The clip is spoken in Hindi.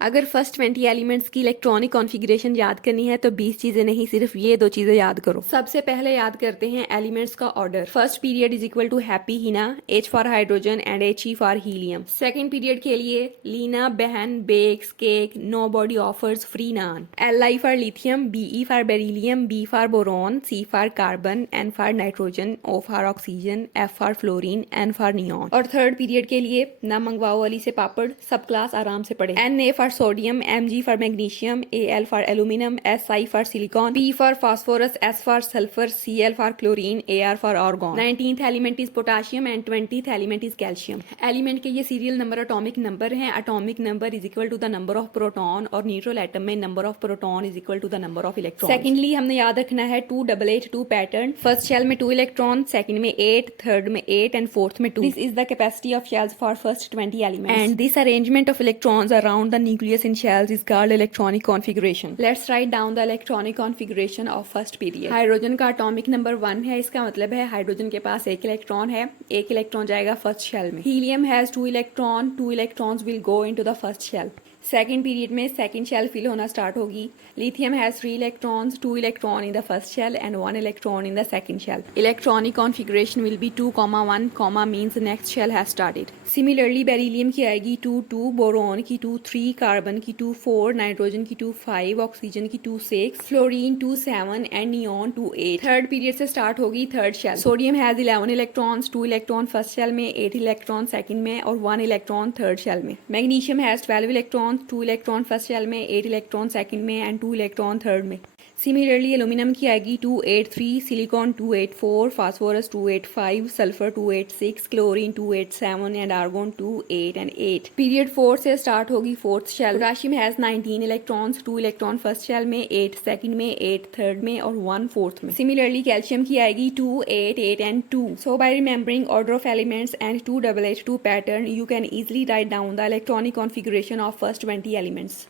अगर फर्स्ट 20 एलिमेंट्स की इलेक्ट्रॉनिक कॉन्फ़िगरेशन याद करनी है तो 20 चीजें नहीं, सिर्फ ये 2 चीजें याद करो। सबसे पहले याद करते हैं एलिमेंट्स का order. First period is equal to happy Heena, H for hydrogen and He for helium. Second period के लिए लीना बहन bakes cake, nobody offers free naan. Li for lithium, Be for beryllium, B for boron, C for carbon, N for nitrogen, O for oxygen, F for fluorine, N for neon. और थर्ड पीरियड के लिए ना मंगवाओ अली से पापड़, सब क्लास आराम से पढ़े। Na for sodium, Mg for magnesium, Al for aluminium, Si for silicon, P for phosphorus, S for sulphur, Cl for chlorine, Ar for argon. 19th element is potassium and 20th element is calcium. Element के ये सीरियल नंबर एटॉमिक नंबर हैं। Atomic number is equal to the number of proton और न्यूट्रल एटम में number of proton is equal to the number of electron. Secondly हमने याद रखना है 2882 पैटर्न। फर्स्ट शेल में 2 इलेक्ट्रॉन, सेकंड में 8, थर्ड में 8 एंड फोर्थ में 2। This is the capacity of shells for first 20 elements and this arrangement of electrons around the nucleus in shells is called electronic configuration. Let's write down the electronic configuration of first period. Hydrogen का एटॉमिक नंबर 1 है, इसका मतलब है हाइड्रोजन के पास एक इलेक्ट्रॉन है, एक इलेक्ट्रॉन जाएगा फर्स्ट शेल में। Helium has 2 electron, 2 electrons will go into the first shell. Second period में सेकेंड शेल फिल होना स्टार्ट होगी। Lithium has 3 electrons, 2 electron in the first shell and 1 electron in the second shell. Electronic configuration will be 2,1, comma means next shell has started. Similarly beryllium की आएगी 2, 2, बोरॉन की 2, 3, कार्बन की 2, 4, नाइट्रोजन की 2, 5, ऑक्सीजन की 2, 6, fluorine 2, 7 and neon 2, 8। Third period से स्टार्ट होगी third shell. Sodium has 11 electrons, 2 electron first shell में, 8 इलेक्ट्रॉन सेकंड में और 1 इलेक्ट्रॉन थर्ड शेल में। Magnesium has 12 electron, 2 electron first shell में, 8 इलेक्ट्रॉन सेकंड में एंड 2 इलेक्ट्रॉन थर्ड में। सिमिलरली एल्यूमिनियम की आएगी 283, silicon 284, phosphorus 285, sulphur 286, chlorine 287 and argon 28 and 8। Period 4 से स्टार्ट होगी fourth shell. Potassium has 19 electrons, 2 electron first shell में, 8 सेकंड में, 8 थर्ड में और 1 फोर्थ में। सिमिलरली कैल्शियम की आएगी 2, 8, 8 and 2। So bye remembering order of elements and 2882 pattern, you can easily write down the electronic configuration of first 20 elements.